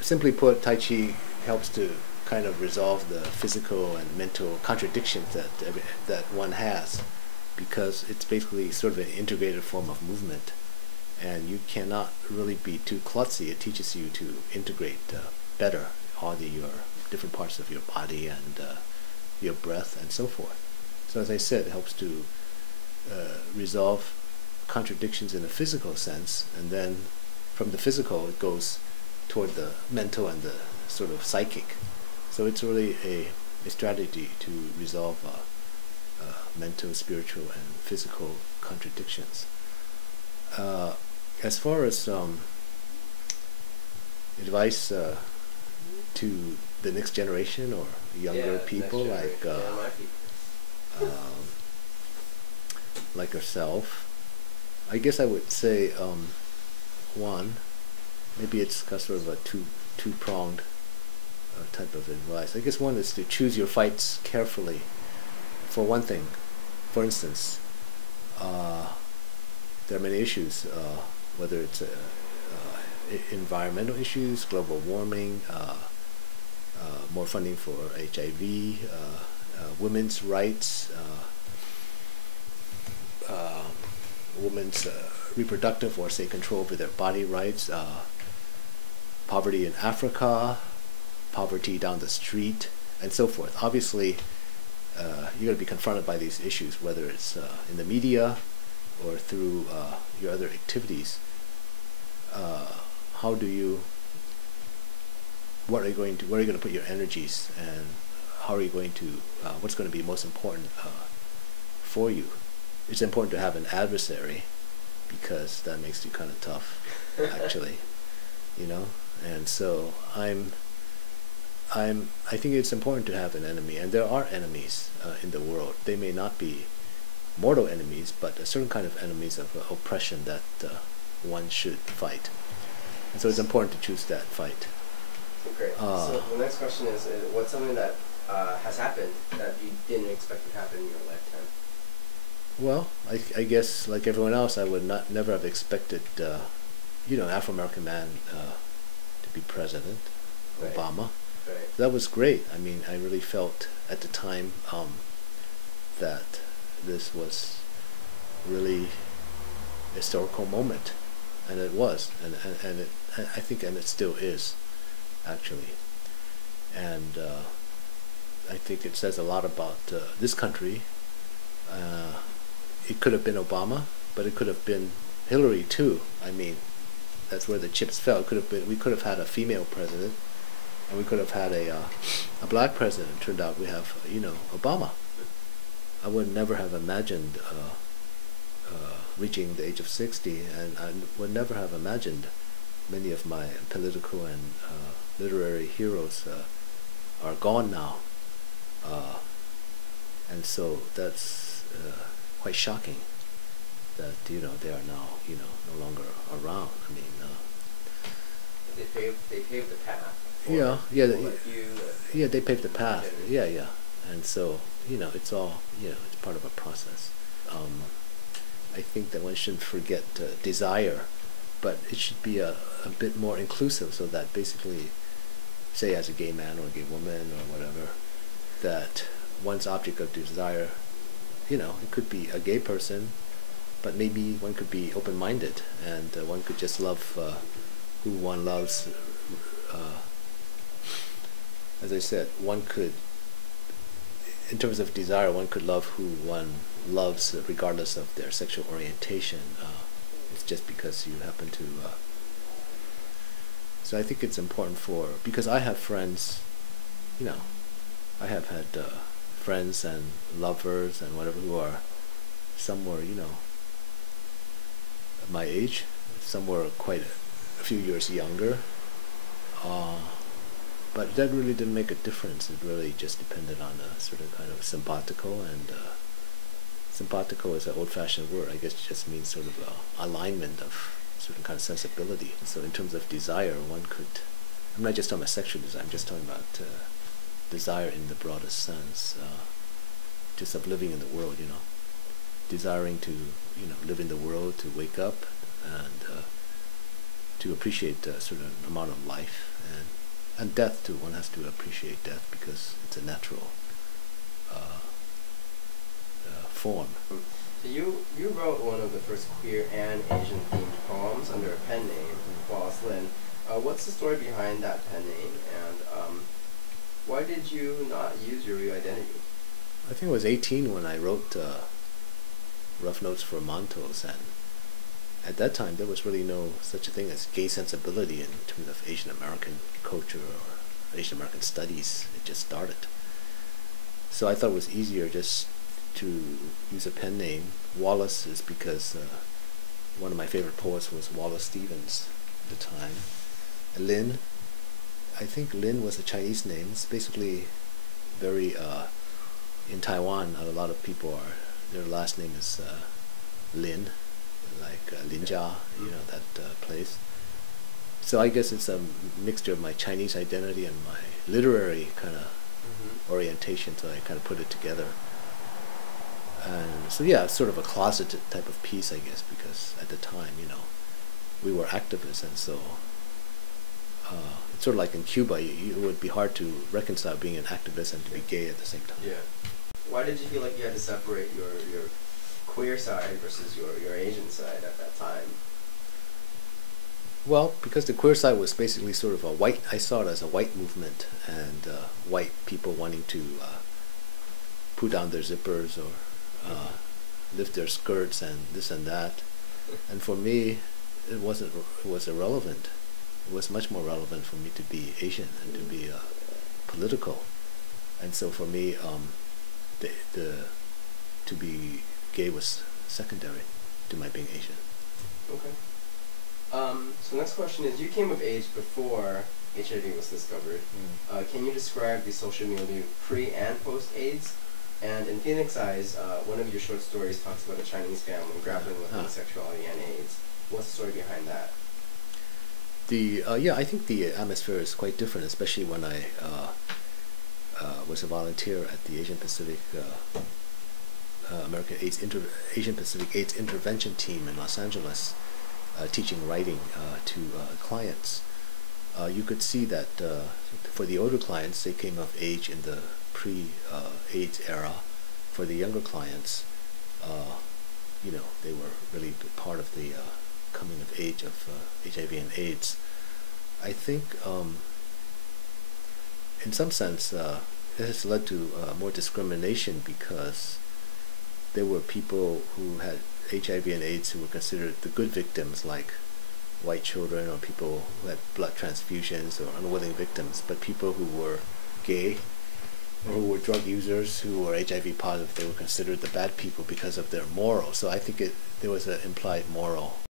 simply put, Tai Chi helps to kind of resolve the physical and mental contradictions that one has, because it's basically sort of an integrated form of movement, and you cannot really be too klutzy. It teaches you to integrate better all your different parts of your body and your breath and so forth. So as I said, it helps to resolve contradictions in the physical sense, and then from the physical it goes toward the mental and the sort of psychic. So it's really a strategy to resolve mental, spiritual, and physical contradictions. As far as advice to the next generation or younger people like yourself, I guess I would say one, maybe it's sort of a two-pronged type of advice. I guess one is to choose your fights carefully. For one thing, for instance, there are many issues, whether it's environmental issues, global warming, more funding for HIV, women's rights, women's reproductive or say control over their body rights, poverty in Africa, poverty down the street, and so forth. Obviously, you're going to be confronted by these issues, whether it's in the media or through your other activities. How do you? Where are you going to put your energies, and how are you going to? What's going to be most important for you? It's important to have an adversary, because that makes you kind of tough, actually, you know. And so I think it's important to have an enemy, and there are enemies in the world. They may not be mortal enemies, but a certain kind of enemies of oppression that one should fight. And so it's important to choose that fight. Great. So the next question is, what's something that has happened that you didn't expect to happen in your lifetime? Well, I guess like everyone else, I would never have expected, an Afro-American man to be president, right. Obama. Right. That was great. I mean, I really felt at the time that this was really a historical moment, and it was, and I think it still is, actually. And I think it says a lot about this country. It could have been Obama, but it could have been Hillary too. I mean, that's where the chips fell. It could have been. We could have had a female president, and we could have had a black president. It turned out we have, Obama. I would never have imagined reaching the age of 60, and I would never have imagined many of my political and literary heroes are gone now. And so that's quite shocking that they are now no longer around. I mean, they paved the path. They paved the path. Yeah, and so it's all it's part of a process. I think that one shouldn't forget desire, but it should be a bit more inclusive, so that basically, say as a gay man or a gay woman or whatever, that one's object of desire, it could be a gay person, but maybe one could be open-minded, and one could just love who one loves. As I said, one could, in terms of desire, one could love who one loves regardless of their sexual orientation. It's just because you happen to. So I think it's important because I have friends, I have had friends and lovers and whatever who are somewhere, my age, somewhere quite a few years younger. But that really didn't make a difference. It really just depended on a certain kind of simpatico, and simpatico is an old-fashioned word. I guess it just means sort of alignment of certain kind of sensibility. So in terms of desire, one could, I'm not just talking about sexual desire, I'm just talking about desire in the broadest sense, just of living in the world, desiring to, live in the world, to wake up and to appreciate a certain amount of life and death too. One has to appreciate death because it's a natural form. So you wrote one of the first queer and Asian themed poems under a pen name, Wallace Lin. What's the story behind that pen name, and why did you not use your real identity? I think I was 18 when I wrote Rough Notes for Montos, and at that time there was really no such a thing as gay sensibility in terms of Asian American culture or Asian American studies. It just started. So I thought it was easier just to use a pen name. Wallace is because one of my favorite poets was Wallace Stevens at the time. And Lin, I think Lin was a Chinese name. It's basically very, in Taiwan, a lot of people their last name is Lin, like Linjia, that place. So I guess it's a mixture of my Chinese identity and my literary kind of orientation, so I kind of put it together. And so yeah, it's sort of a closeted type of piece, I guess, because at the time, we were activists, and so it's sort of like in Cuba, it would be hard to reconcile being an activist and to be gay at the same time. Yeah. Why did you feel like you had to separate your queer side versus your Asian side at that time? Well, because the queer side was basically sort of I saw it as a white movement, and white people wanting to pull down their zippers or lift their skirts and this and that. And for me, it was irrelevant. It was much more relevant for me to be Asian and to be political. And so for me, to be gay was secondary to my being Asian. Okay. So next question is, you came of age before HIV was discovered. Can you describe the social milieu pre and post AIDS? And in Phoenix Eyes, one of your short stories talks about a Chinese family grappling with homosexuality and AIDS. What's the story behind that? I think the atmosphere is quite different, especially when I was a volunteer at the Asian Pacific Asian Pacific AIDS intervention team in Los Angeles, teaching writing to clients. You could see that for the older clients, they came of age in the pre-AIDS era. For the younger clients, they were really part of the coming of age of HIV and AIDS. I think, in some sense, it has led to more discrimination because there were people who had HIV and AIDS who were considered the good victims, like white children or people who had blood transfusions or unwilling victims, but people who were gay or who were drug users, who were HIV positive, they were considered the bad people because of their morals. So I think there was an implied moral